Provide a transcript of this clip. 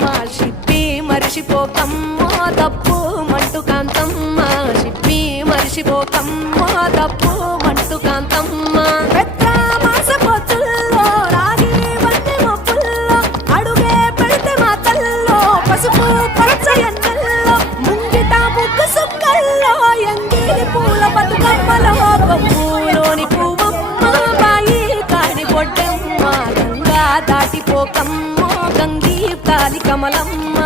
కాంతమ్మ షిప్పి మరిచిపోకమ్మ తప్పు మంటు కాంతమ్మ షిప్పి మరిచిపోకమ్మ తప్పు మంటు కాంతమ్మ పెద్ద మాసపోతుల్లో రాగి వంటి మొప్పుల్లో అడుగే పెడితే మా తల్లో పసుపు పచ్చ ఎండల్లో ముంగిట ముగ్గు సుక్కల్లో ఎంగిలి పూల బతుకమ్మలో కొమ్ములోని పువ్వమ్మ బాయి కాడి బొడ్డమ్మ గంగా దాటిపోకమ్మ గంగీ కాలి కమలమ్మ